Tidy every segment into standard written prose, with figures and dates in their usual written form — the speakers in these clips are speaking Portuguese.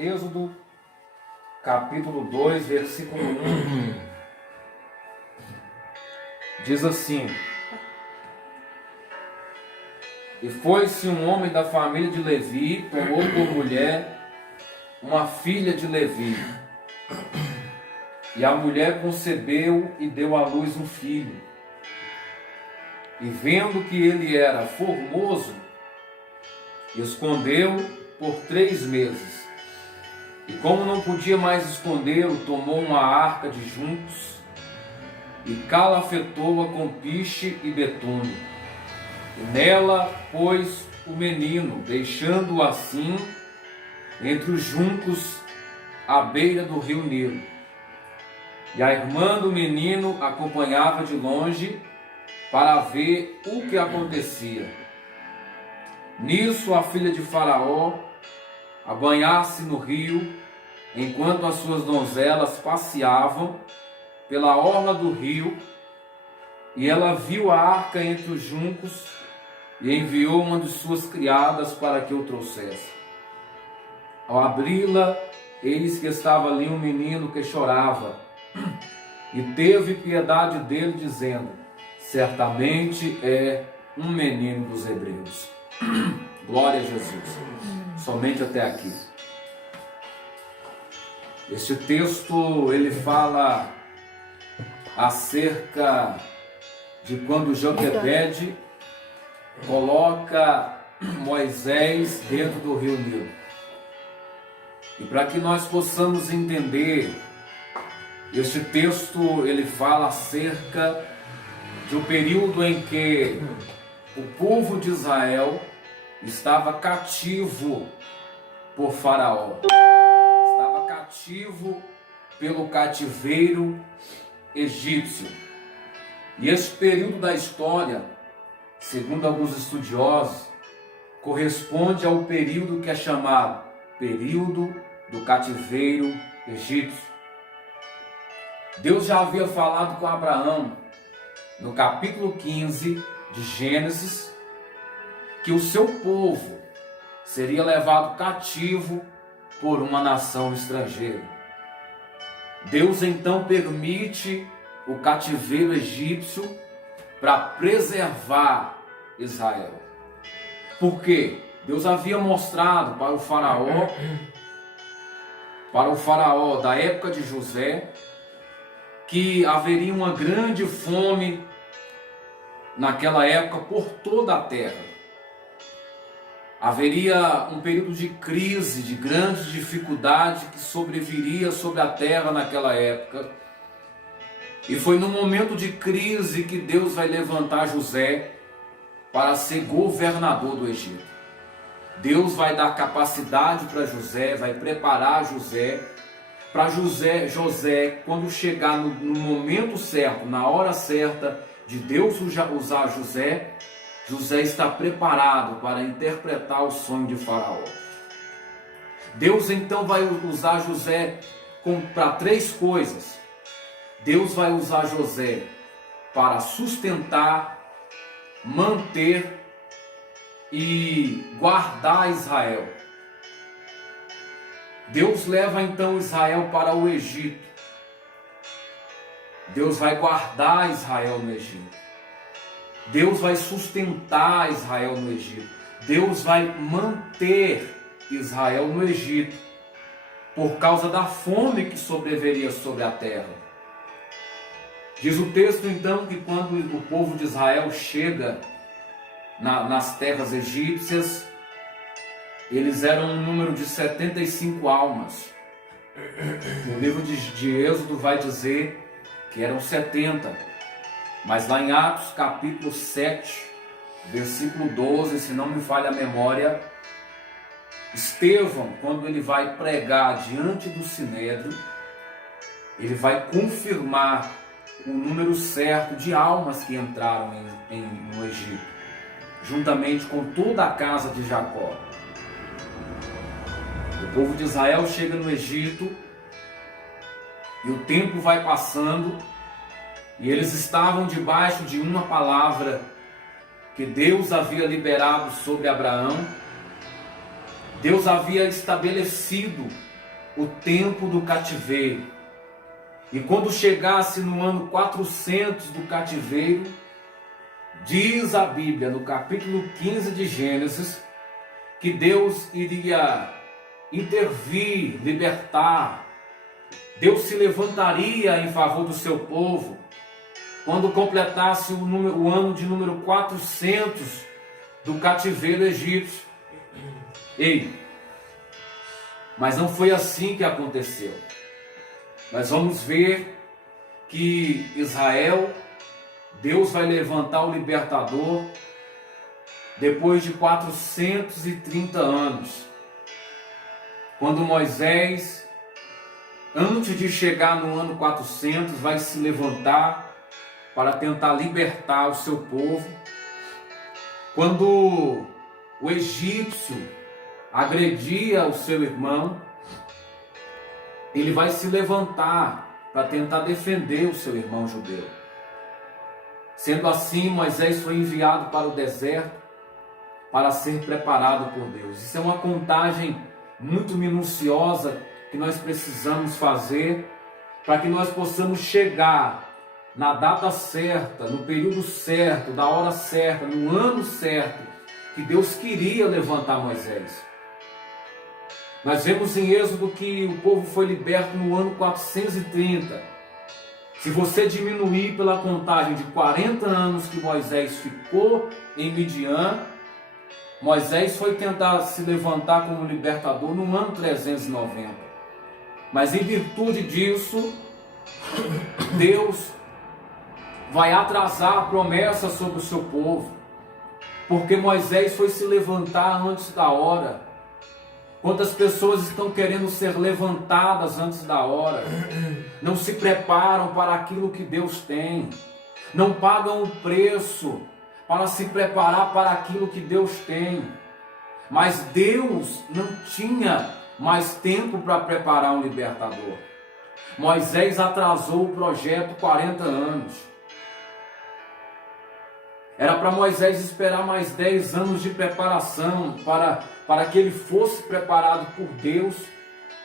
Êxodo, capítulo 2, versículo 1. Diz assim: E foi-se um homem da família de Levi, tomou por mulher uma filha de Levi. E a mulher concebeu e deu à luz um filho. E vendo que ele era formoso, escondeu por 3 meses. E como não podia mais escondê-lo, tomou uma arca de juncos e calafetou-a com piche e betume. E nela pôs o menino, deixando-o assim entre os juncos à beira do rio Nilo. E a irmã do menino acompanhava de longe para ver o que acontecia. Nisso a filha de Faraó, a banhar-se no rio, enquanto as suas donzelas passeavam pela orla do rio, e ela viu a arca entre os juncos e enviou uma de suas criadas para que o trouxesse. Ao abri-la, eis que estava ali um menino que chorava, e teve piedade dele, dizendo: certamente é um menino dos hebreus. Glória a Jesus. Somente até aqui. Este texto, ele fala acerca de quando Joquebede coloca Moisés dentro do rio Nilo. E para que nós possamos entender, este texto, ele fala acerca do período em que o povo de Israel estava cativo por Faraó. Estava cativo pelo cativeiro egípcio. E esse período da história, segundo alguns estudiosos, corresponde ao período que é chamado período do cativeiro egípcio. Deus já havia falado com Abraão, no capítulo 15 de Gênesis, que o seu povo seria levado cativo por uma nação estrangeira. Deus então permite o cativeiro egípcio para preservar Israel. Por quê? Deus havia mostrado para o faraó da época de José, que haveria uma grande fome naquela época por toda a terra. Haveria um período de crise, de grande dificuldade que sobreviria sobre a terra naquela época. E foi no momento de crise que Deus vai levantar José para ser governador do Egito. Deus vai dar capacidade para José, vai preparar José, para José, quando chegar no momento certo, na hora certa de Deus usar José, José está preparado para interpretar o sonho de Faraó. Deus então vai usar José para 3 coisas. Deus vai usar José para sustentar, manter e guardar Israel. Deus leva então Israel para o Egito. Deus vai guardar Israel no Egito. Deus vai sustentar Israel no Egito. Deus vai manter Israel no Egito por causa da fome que sobreviria sobre a terra. Diz o texto então que quando o povo de Israel chega nas terras egípcias, eles eram um número de 75 almas. O livro de Êxodo vai dizer que eram 70. Mas lá em Atos capítulo 7, versículo 12, se não me falha a memória, Estevão, quando ele vai pregar diante do Sinédrio, ele vai confirmar o número certo de almas que entraram no Egito, juntamente com toda a casa de Jacó. O povo de Israel chega no Egito e o tempo vai passando e eles estavam debaixo de uma palavra que Deus havia liberado sobre Abraão. Deus havia estabelecido o tempo do cativeiro. E quando chegasse no ano 400 do cativeiro, diz a Bíblia, no capítulo 15 de Gênesis, que Deus iria intervir, libertar. Deus se levantaria em favor do seu povo quando completasse o ano de número 400 do cativeiro egípcio. Ei, mas não foi assim que aconteceu. Nós vamos ver que Israel, Deus vai levantar o libertador depois de 430 anos. Quando Moisés, antes de chegar no ano 400, vai se levantar para tentar libertar o seu povo. Quando o egípcio agredia o seu irmão, ele vai se levantar para tentar defender o seu irmão judeu. Sendo assim, Moisés foi enviado para o deserto para ser preparado por Deus. Isso é uma contagem muito minuciosa que nós precisamos fazer para que nós possamos chegar na data certa, no período certo, da hora certa, no ano certo, que Deus queria levantar Moisés. Nós vemos em Êxodo que o povo foi liberto no ano 430. Se você diminuir pela contagem de 40 anos que Moisés ficou em Midian, Moisés foi tentar se levantar como libertador no ano 390. Mas em virtude disso, Deus vai atrasar a promessa sobre o seu povo, porque Moisés foi se levantar antes da hora. Quantas pessoas estão querendo ser levantadas antes da hora, não se preparam para aquilo que Deus tem, não pagam o preço para se preparar para aquilo que Deus tem. Mas Deus não tinha mais tempo para preparar um libertador. Moisés atrasou o projeto 40 anos. Era para Moisés esperar mais 10 anos de preparação para que ele fosse preparado por Deus,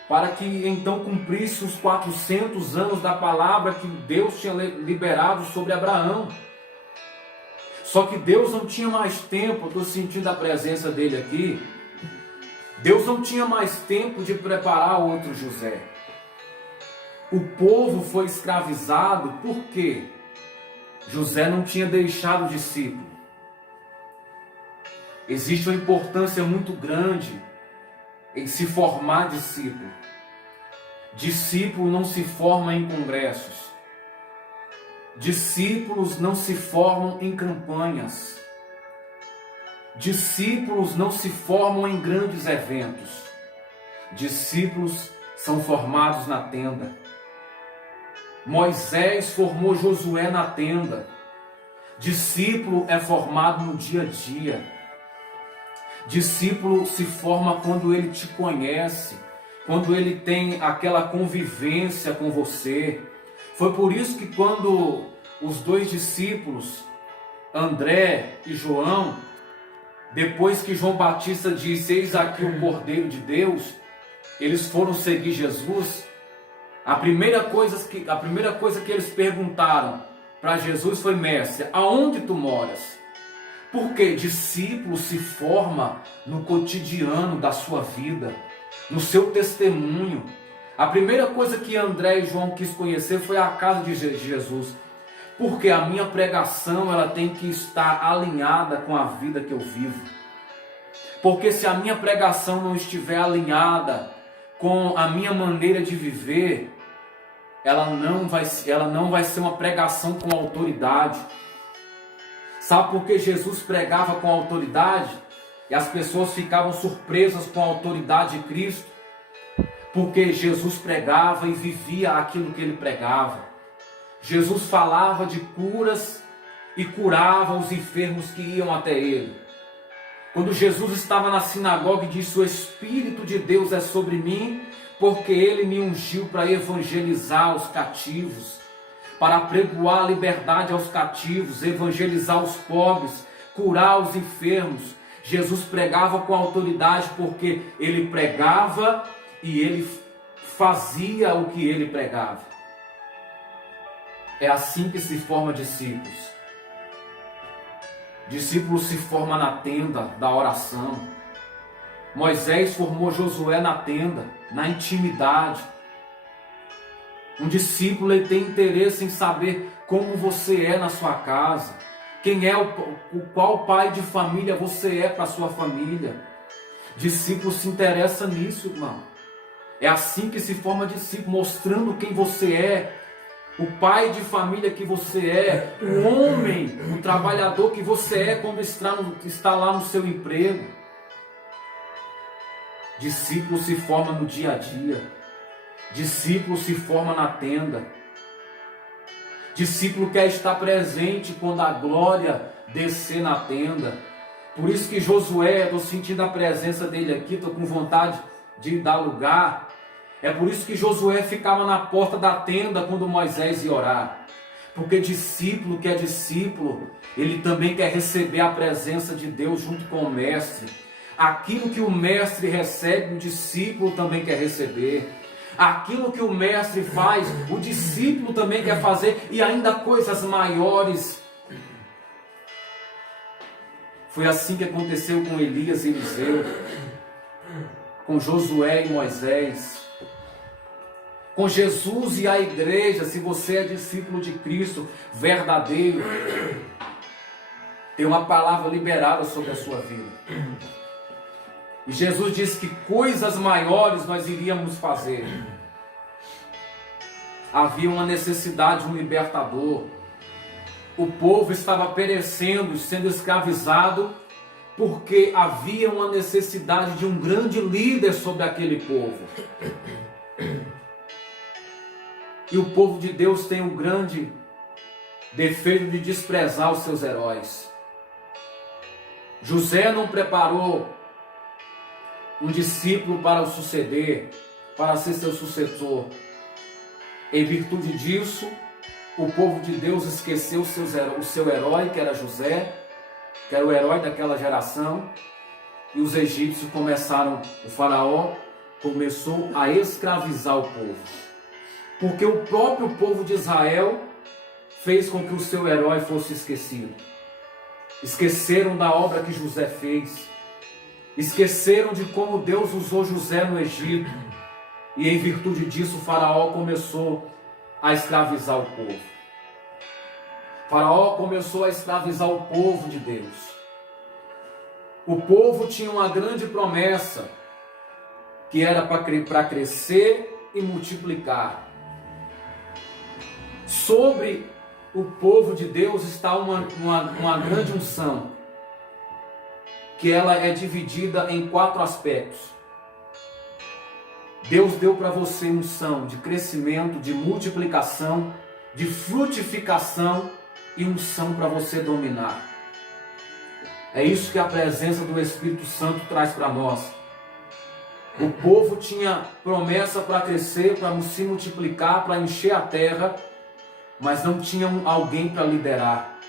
para que então cumprisse os 400 anos da palavra que Deus tinha liberado sobre Abraão. Só que Deus não tinha mais tempo, estou sentindo a presença dele aqui, Deus não tinha mais tempo de preparar outro José. O povo foi escravizado porque José não tinha deixado discípulo. Existe uma importância muito grande em se formar discípulo. Discípulo não se forma em congressos. Discípulos não se formam em campanhas. Discípulos não se formam em grandes eventos. Discípulos são formados na tenda. Moisés formou Josué na tenda. Discípulo é formado no dia a dia. Discípulo se forma quando ele te conhece, quando ele tem aquela convivência com você. Foi por isso que quando os dois discípulos, André e João, depois que João Batista disse: "Eis aqui o Cordeiro de Deus", eles foram seguir Jesus. A primeira coisa que eles perguntaram para Jesus foi: "Mestre, aonde tu moras?" Porque discípulo se forma no cotidiano da sua vida, no seu testemunho. A primeira coisa que André e João quis conhecer foi a casa de Jesus. Porque a minha pregação ela tem que estar alinhada com a vida que eu vivo. Porque se a minha pregação não estiver alinhada com a minha maneira de viver, ela não vai ser uma pregação com autoridade. Sabe por que Jesus pregava com autoridade e as pessoas ficavam surpresas com a autoridade de Cristo? Porque Jesus pregava e vivia aquilo que ele pregava. Jesus falava de curas e curava os enfermos que iam até ele. Quando Jesus estava na sinagoga e disse: "O Espírito de Deus é sobre mim, porque ele me ungiu para evangelizar os cativos, para apregoar a liberdade aos cativos, evangelizar os pobres, curar os enfermos." Jesus pregava com autoridade porque ele pregava e ele fazia o que ele pregava. É assim que se forma discípulos. Discípulo se forma na tenda da oração. Moisés formou Josué na tenda, na intimidade. Um discípulo ele tem interesse em saber como você é na sua casa, quem é qual pai de família você é para a sua família. Discípulo se interessa nisso, irmão. É assim que se forma discípulo, mostrando quem você é, o pai de família que você é, o homem, o trabalhador que você é quando está lá no seu emprego. Discípulo se forma no dia a dia. Discípulo se forma na tenda. Discípulo quer estar presente quando a glória descer na tenda. Por isso que Josué, estou sentindo a presença dele aqui, estou com vontade de dar lugar. É por isso que Josué ficava na porta da tenda quando Moisés ia orar. Porque discípulo que é discípulo, ele também quer receber a presença de Deus junto com o mestre. Aquilo que o mestre recebe, o discípulo também quer receber. Aquilo que o mestre faz, o discípulo também quer fazer, e ainda coisas maiores. Foi assim que aconteceu com Elias e Eliseu, com Josué e Moisés, com Jesus e a igreja. Se você é discípulo de Cristo verdadeiro, tem uma palavra liberada sobre a sua vida. E Jesus disse que coisas maiores nós iríamos fazer. Havia uma necessidade de um libertador. O povo estava perecendo, sendo escravizado, porque havia uma necessidade de um grande líder sobre aquele povo. E o povo de Deus tem um grande defeito de desprezar os seus heróis. José não preparou um discípulo para o suceder, para ser seu sucessor. Em virtude disso, o povo de Deus esqueceu o seu herói, que era José, que era o herói daquela geração, e os egípcios o faraó começou a escravizar o povo. Porque o próprio povo de Israel fez com que o seu herói fosse esquecido. Esqueceram da obra que José fez. Esqueceram de como Deus usou José no Egito. E em virtude disso o faraó começou a escravizar o povo. O faraó começou a escravizar o povo de Deus. O povo tinha uma grande promessa, que era para crescer e multiplicar. Sobre o povo de Deus está uma grande unção, que ela é dividida em 4 aspectos. Deus deu para você unção de crescimento, de multiplicação, de frutificação e unção para você dominar. É isso que a presença do Espírito Santo traz para nós. O povo tinha promessa para crescer, para se multiplicar, para encher a terra, mas não tinha alguém para liderar.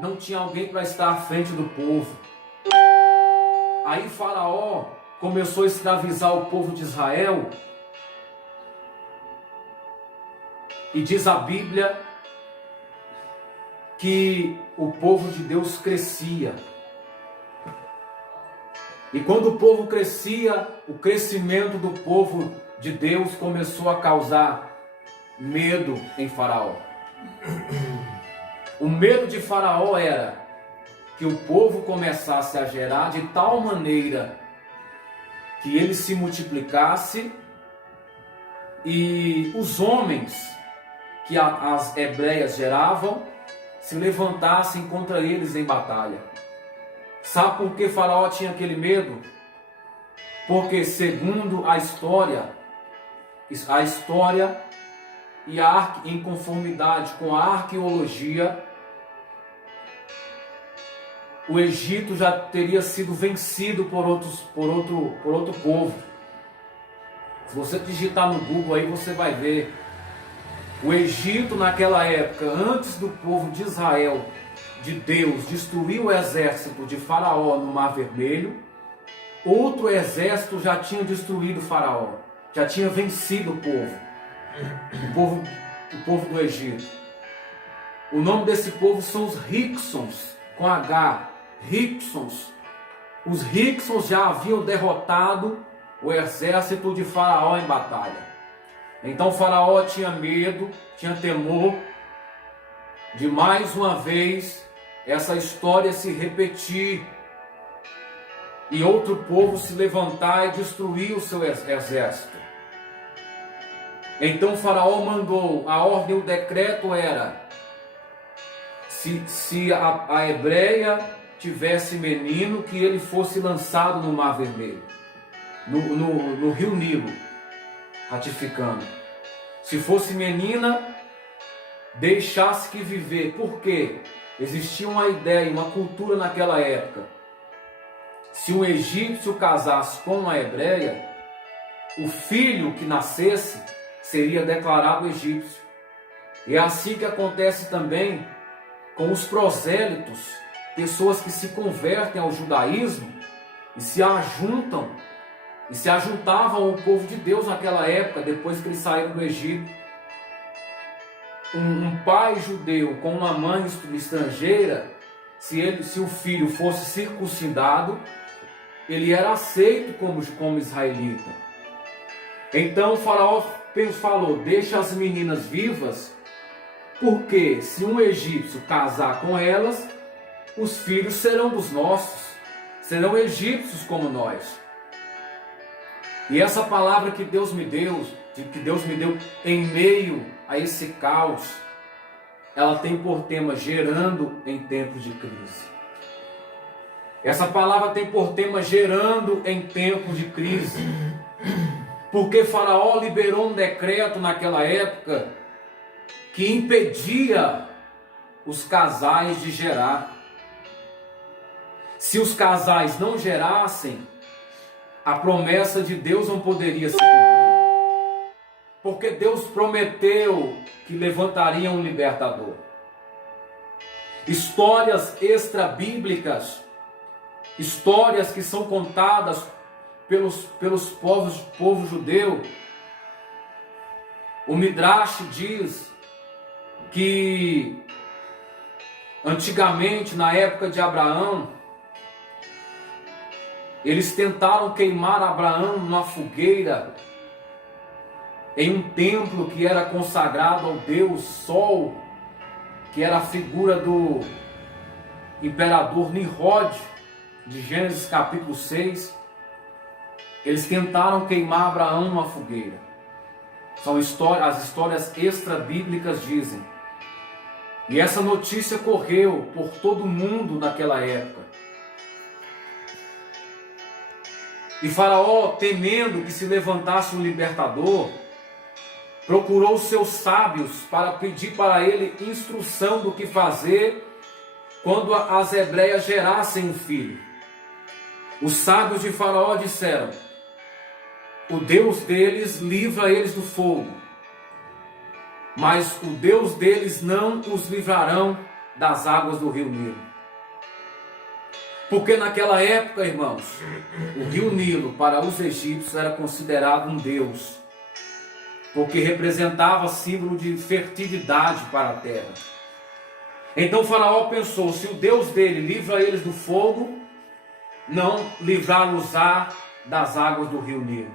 Não tinha alguém para estar à frente do povo. Aí Faraó começou a escravizar o povo de Israel. E diz a Bíblia que o povo de Deus crescia. E quando o povo crescia, o crescimento do povo de Deus começou a causar medo em Faraó. O medo de Faraó era que o povo começasse a gerar de tal maneira que ele se multiplicasse e os homens que as hebreias geravam se levantassem contra eles em batalha. Sabe por que Faraó tinha aquele medo? Porque segundo a história e em conformidade com a arqueologia, o Egito já teria sido vencido por outro povo. Se você digitar no Google aí, você vai ver. O Egito naquela época, antes do povo de Israel, de Deus, destruir o exército de Faraó no Mar Vermelho, outro exército já tinha destruído Faraó. já tinha vencido o povo do Egito. O nome desse povo são os Hicsos, com H, Hicsos. Os Hicsos já haviam derrotado o exército de Faraó em batalha. Então Faraó tinha medo, tinha temor de mais uma vez essa história se repetir e outro povo se levantar e destruir o seu exército. Então Faraó mandou, a ordem, o decreto era: se a hebreia tivesse menino, que ele fosse lançado no Mar Vermelho, no rio Nilo, ratificando. Se fosse menina, deixasse que viver. Por quê? Existia uma ideia, uma cultura naquela época. Se um egípcio casasse com uma hebreia, o filho que nascesse seria declarado egípcio. E é assim que acontece também com os prosélitos, pessoas que se convertem ao judaísmo e se ajuntam, e se ajuntavam ao povo de Deus naquela época, depois que eles saíram do Egito. Um pai judeu com uma mãe estrangeira, se o filho fosse circuncidado, ele era aceito como israelita. Então o Faraó falou: deixa as meninas vivas, porque se um egípcio casar com elas, os filhos serão dos nossos, serão egípcios como nós. E essa palavra que Deus me deu em meio a esse caos, ela tem por tema gerando em tempos de crise. Essa palavra tem por tema gerando em tempos de crise. Porque Faraó liberou um decreto naquela época que impedia os casais de gerar. Se os casais não gerassem, a promessa de Deus não poderia se cumprir. Porque Deus prometeu que levantaria um libertador. Histórias extra-bíblicas, histórias que são contadas pelos povo judeu. O Midrash diz que antigamente, na época de Abraão, eles tentaram queimar Abraão numa fogueira em um templo que era consagrado ao Deus Sol, que era a figura do imperador Nimrod, de Gênesis capítulo 6. Eles tentaram queimar Abraão numa fogueira. As histórias extra-bíblicas dizem. E essa notícia correu por todo o mundo naquela época. E Faraó, temendo que se levantasse um libertador, procurou os seus sábios para pedir para ele instrução do que fazer quando as hebreias gerassem um filho. Os sábios de Faraó disseram: o Deus deles livra eles do fogo, mas o Deus deles não os livrarão das águas do rio Nilo. Porque naquela época, irmãos, o rio Nilo para os egípcios era considerado um deus, porque representava símbolo de fertilidade para a terra. Então Faraó pensou: se o Deus dele livra eles do fogo, não livrá-los-á das águas do rio Nilo.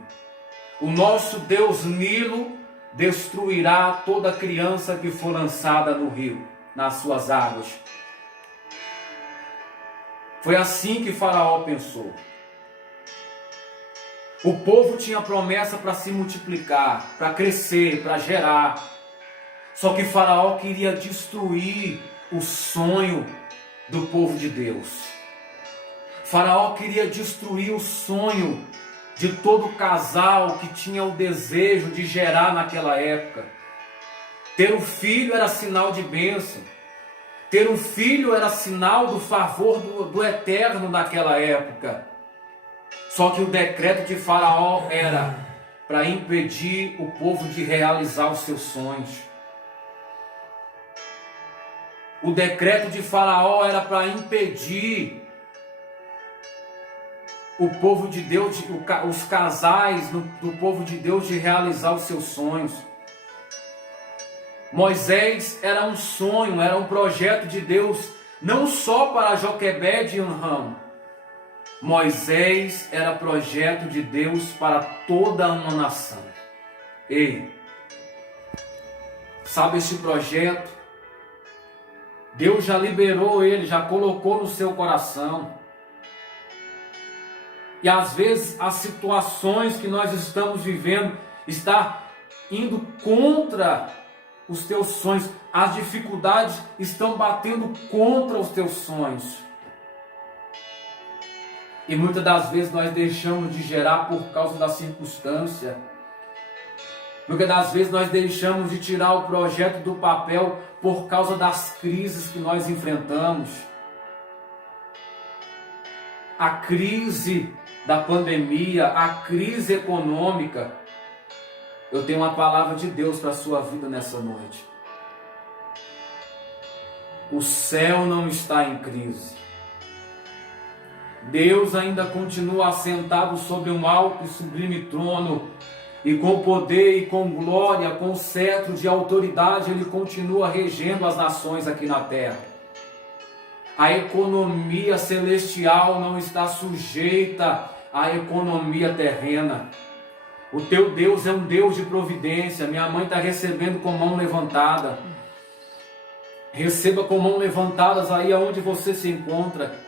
O nosso Deus Nilo destruirá toda criança que for lançada no rio, nas suas águas. Foi assim que Faraó pensou. O povo tinha promessa para se multiplicar, para crescer, para gerar. Só que Faraó queria destruir o sonho do povo de Deus. Faraó queria destruir o sonho de todo casal que tinha o desejo de gerar naquela época. Ter um filho era sinal de bênção. Ter um filho era sinal do favor do Eterno naquela época. Só que o decreto de Faraó era para impedir o povo de realizar os seus sonhos. O decreto de Faraó era para impedir o povo de Deus, os casais do povo de Deus de realizar os seus sonhos. Moisés era um sonho, era um projeto de Deus, não só para Joquebede e Amram. Moisés era projeto de Deus para toda uma nação. Ei, sabe esse projeto? Deus já liberou ele, já colocou no seu coração. E às vezes as situações que nós estamos vivendo está indo contra os teus sonhos. As dificuldades estão batendo contra os teus sonhos. E muitas das vezes nós deixamos de gerar por causa da circunstância. Muitas das vezes nós deixamos de tirar o projeto do papel por causa das crises que nós enfrentamos. A crise da pandemia, a crise econômica. Eu tenho uma palavra de Deus para a sua vida nessa noite. O céu não está em crise. Deus ainda continua assentado sobre um alto e sublime trono, e com poder e com glória, com cetro de autoridade, Ele continua regendo as nações aqui na terra. A economia celestial não está sujeita à economia terrena. O teu Deus é um Deus de providência. Minha mãe está recebendo com mão levantada. Receba com mão levantadas aí aonde você se encontra.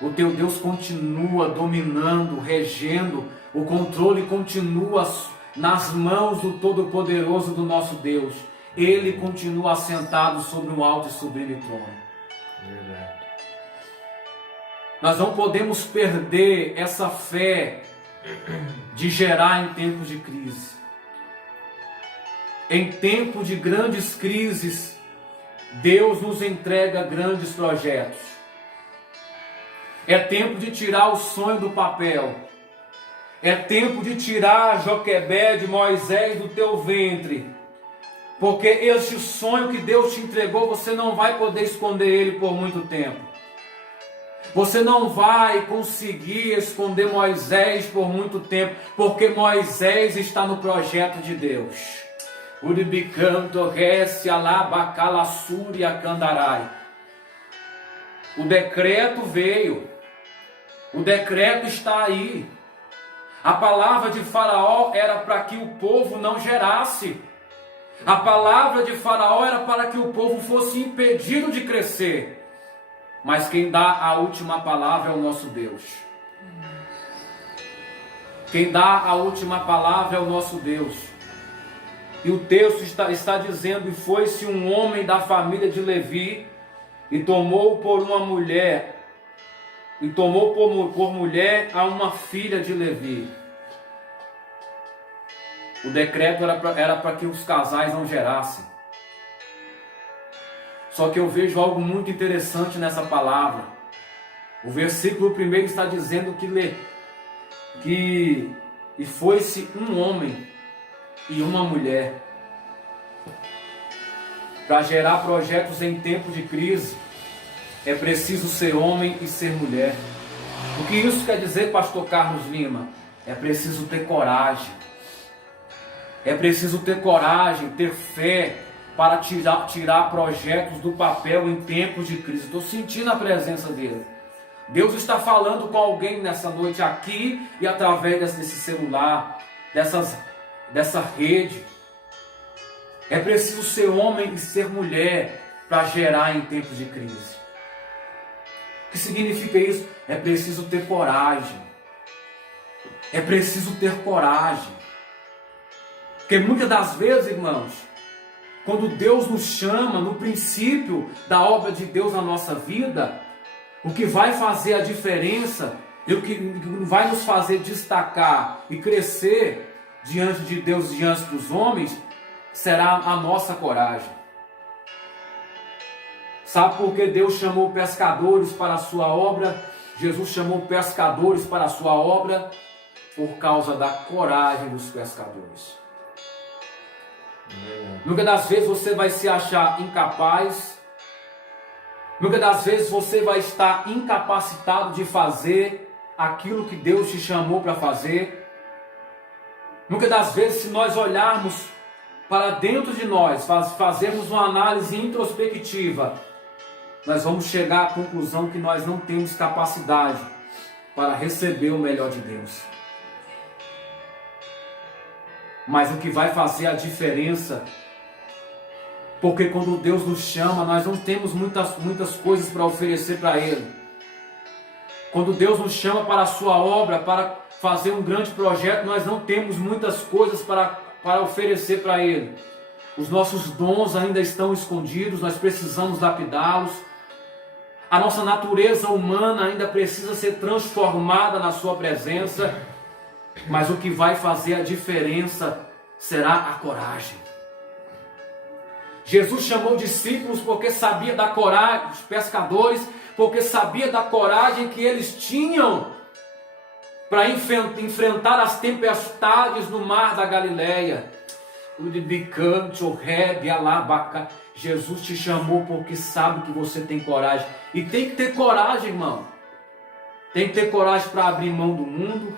O teu Deus continua dominando, regendo. O controle continua nas mãos do Todo-Poderoso do nosso Deus. Ele continua assentado sobre um alto e sublime trono. Verdade. Nós não podemos perder essa fé de gerar em tempos de crise. Em tempo de grandes crises, Deus nos entrega grandes projetos. É tempo de tirar o sonho do papel. É tempo de tirar Joquebede, Moisés do teu ventre. Porque este sonho que Deus te entregou, você não vai poder esconder ele por muito tempo. Você não vai conseguir esconder Moisés por muito tempo, porque Moisés está no projeto de Deus. Uribicanto, Rece, Alabacala, Súria, Candarai. O decreto veio. O decreto está aí. A palavra de Faraó era para que o povo não gerasse. A palavra de Faraó era para que o povo fosse impedido de crescer. Mas quem dá a última palavra é o nosso Deus. Quem dá a última palavra é o nosso Deus. E o texto está dizendo: e foi-se um homem da família de Levi, e tomou por mulher a uma filha de Levi. O decreto era para que os casais não gerassem. Só que eu vejo algo muito interessante nessa palavra. O versículo 1 está dizendo que e foi-se um homem e uma mulher. Para gerar projetos em tempo de crise, é preciso ser homem e ser mulher. O que isso quer dizer, pastor Carlos Lima? É preciso ter coragem. É preciso ter coragem, ter fé para tirar projetos do papel em tempos de crise. Estou sentindo a presença dele. Deus está falando com alguém nessa noite aqui e através desse celular, dessa rede. É preciso ser homem e ser mulher para gerar em tempos de crise. O que significa isso? É preciso ter coragem. É preciso ter coragem. Porque muitas das vezes, irmãos, quando Deus nos chama no princípio da obra de Deus na nossa vida, o que vai fazer a diferença e o que vai nos fazer destacar e crescer diante de Deus e diante dos homens será a nossa coragem. Sabe por que Deus chamou pescadores para a sua obra? Jesus chamou pescadores para a sua obra por causa da coragem dos pescadores. Muitas das vezes você vai se achar incapaz. Muitas das vezes você vai estar incapacitado de fazer. aquilo que Deus te chamou para fazer. Muitas das vezes, se nós olharmos para dentro de nós, fazermos uma análise introspectiva, nós vamos chegar à conclusão que nós não temos capacidade para receber o melhor de Deus. Mas o que vai fazer a diferença, porque quando Deus nos chama, nós não temos muitas coisas para oferecer para Ele. Quando Deus nos chama para a sua obra, para fazer um grande projeto, nós não temos muitas coisas para oferecer para Ele. Os nossos dons ainda estão escondidos, nós precisamos lapidá-los. A nossa natureza humana ainda precisa ser transformada na sua presença. Mas o que vai fazer a diferença será a coragem. Jesus chamou discípulos porque sabia da coragem, os pescadores, porque sabia da coragem que eles tinham para enfrentar as tempestades no mar da Galileia. Jesus te chamou porque sabe que você tem coragem. E tem que ter coragem, irmão. Tem que ter coragem para abrir mão do mundo.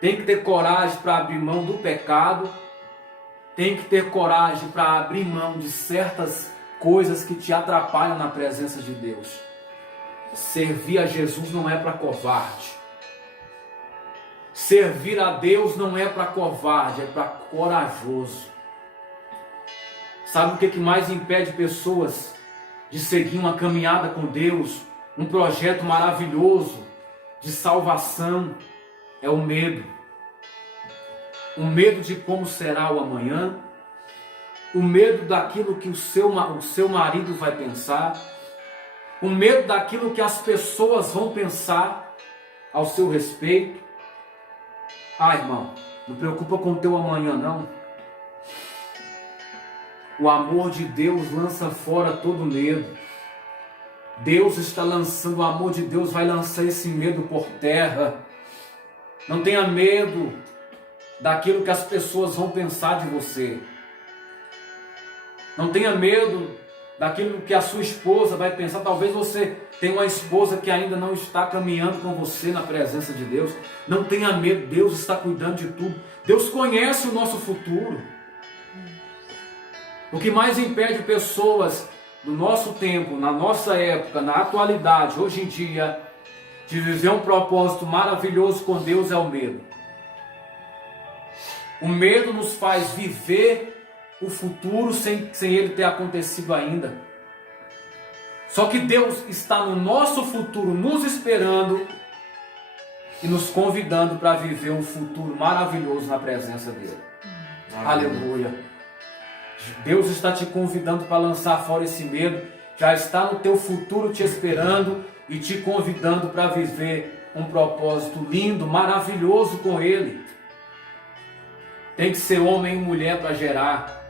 Tem que ter coragem para abrir mão do pecado. Tem que ter coragem para abrir mão de certas coisas que te atrapalham na presença de Deus. Servir a Jesus não é para covarde. Servir a Deus não é para covarde, é para corajoso. Sabe o que mais impede pessoas de seguir uma caminhada com Deus, um projeto maravilhoso de salvação? É o medo. O medo de como será o amanhã. O medo daquilo que o seu marido vai pensar. O medo daquilo que as pessoas vão pensar ao seu respeito. Ah, irmão, não preocupa com o teu amanhã, não. O amor de Deus lança fora todo medo. Deus está lançando, o amor de Deus vai lançar esse medo por terra. Não tenha medo daquilo que as pessoas vão pensar de você. Não tenha medo daquilo que a sua esposa vai pensar. Talvez você tenha uma esposa que ainda não está caminhando com você na presença de Deus. Não tenha medo, Deus está cuidando de tudo. Deus conhece o nosso futuro. O que mais impede pessoas do nosso tempo, na nossa época, na atualidade, hoje em dia, de viver um propósito maravilhoso com Deus é o medo. O medo nos faz viver o futuro sem ele ter acontecido ainda. Só que Deus está no nosso futuro, nos esperando e nos convidando para viver um futuro maravilhoso na presença dele. Aleluia. Deus está te convidando para lançar fora esse medo. Já está no teu futuro te esperando e te convidando para viver um propósito lindo, maravilhoso com Ele. Tem que ser homem e mulher para gerar.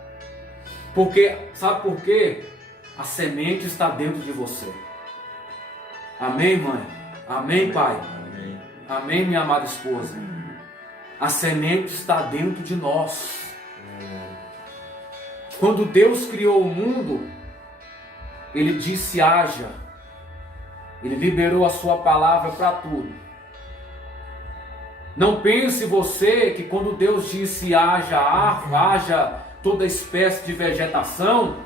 Porque, sabe por quê? A semente está dentro de você. Amém, mãe? Amém, pai? Amém, amém, minha amada esposa? A semente está dentro de nós. Quando Deus criou o mundo, Ele disse haja. Ele liberou a sua palavra para tudo. Não pense você que quando Deus disse haja árvore, haja toda espécie de vegetação,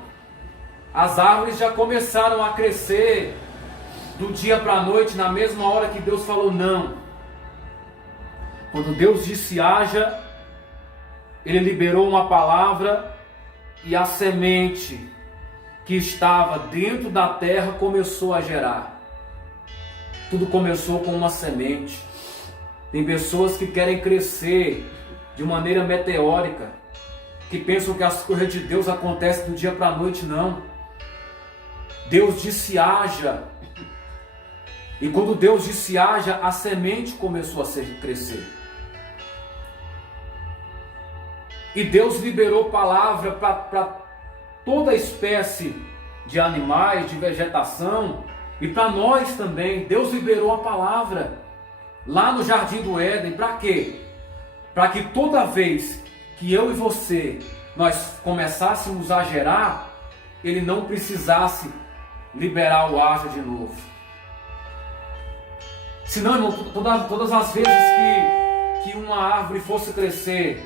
as árvores já começaram a crescer do dia para a noite, na mesma hora que Deus falou não. Quando Deus disse haja, Ele liberou uma palavra e a semente que estava dentro da terra começou a gerar. Tudo começou com uma semente. Tem pessoas que querem crescer de maneira meteórica, que pensam que as coisas de Deus acontecem do dia para a noite. Não. Deus disse haja. E quando Deus disse haja, a semente começou a crescer. E Deus liberou palavra para toda espécie de animais, de vegetação, e para nós também. Deus liberou a palavra lá no Jardim do Éden. Para quê? Para que toda vez que eu e você, nós começássemos a gerar, Ele não precisasse liberar o haja de novo. Senão, irmão, todas as vezes que uma árvore fosse crescer,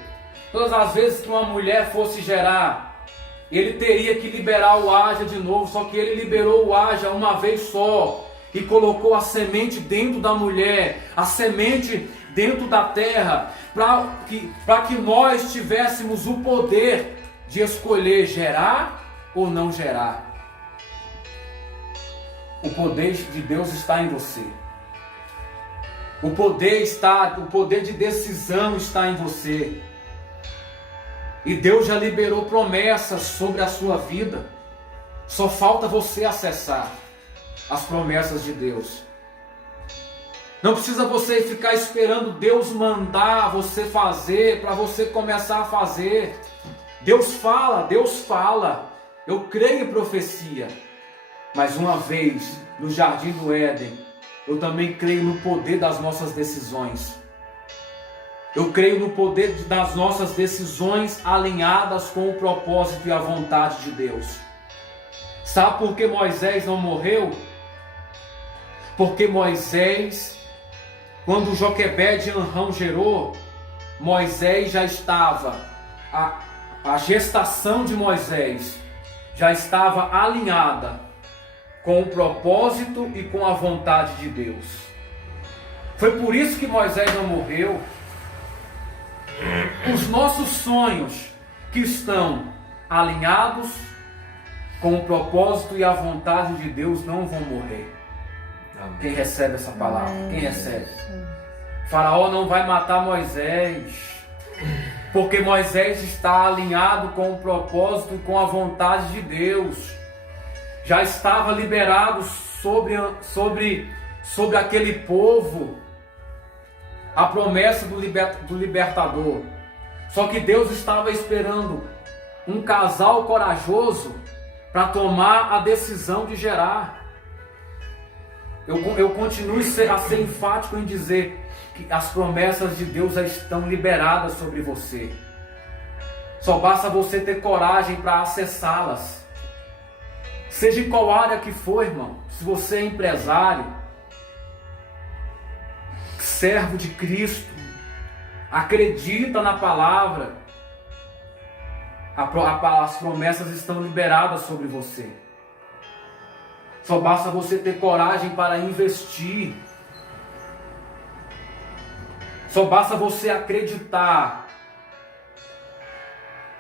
todas as vezes que uma mulher fosse gerar, ele teria que liberar o haja de novo. Só que ele liberou o haja uma vez só e colocou a semente dentro da mulher, a semente dentro da terra, para que nós tivéssemos o poder de escolher gerar ou não gerar. O poder de Deus está em você. O poder de decisão está em você. E Deus já liberou promessas sobre a sua vida. Só falta você acessar as promessas de Deus. Não precisa você ficar esperando Deus mandar você fazer, para você começar a fazer. Deus fala. Eu creio em profecia. Mas uma vez, no Jardim do Éden, eu também creio no poder das nossas decisões. Eu creio no poder das nossas decisões alinhadas com o propósito e a vontade de Deus. Sabe por que Moisés não morreu? Porque Moisés, quando Joquebede e Anrão gerou, Moisés já estava, a gestação de Moisés já estava alinhada com o propósito e com a vontade de Deus. Foi por isso que Moisés não morreu. Os nossos sonhos que estão alinhados com o propósito e a vontade de Deus não vão morrer. Amém. Quem recebe essa palavra? Quem recebe? Faraó não vai matar Moisés, porque Moisés está alinhado com o propósito e com a vontade de Deus. Já estava liberado sobre aquele povo a promessa do libertador. Só que Deus estava esperando um casal corajoso para tomar a decisão de gerar. Eu continuo a ser enfático em dizer que as promessas de Deus já estão liberadas sobre você. Só basta você ter coragem para acessá-las. Seja em qual área que for, irmão. Se você é empresário, servo de Cristo, acredita na palavra, as promessas estão liberadas sobre você. Só basta você ter coragem para investir. Só basta você acreditar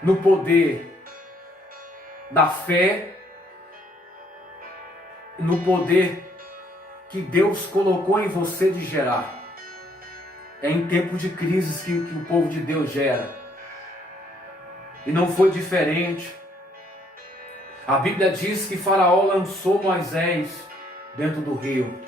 no poder da fé, no poder que Deus colocou em você de gerar. É em tempo de crises que o povo de Deus gera. E não foi diferente. A Bíblia diz que Faraó lançou Moisés dentro do rio.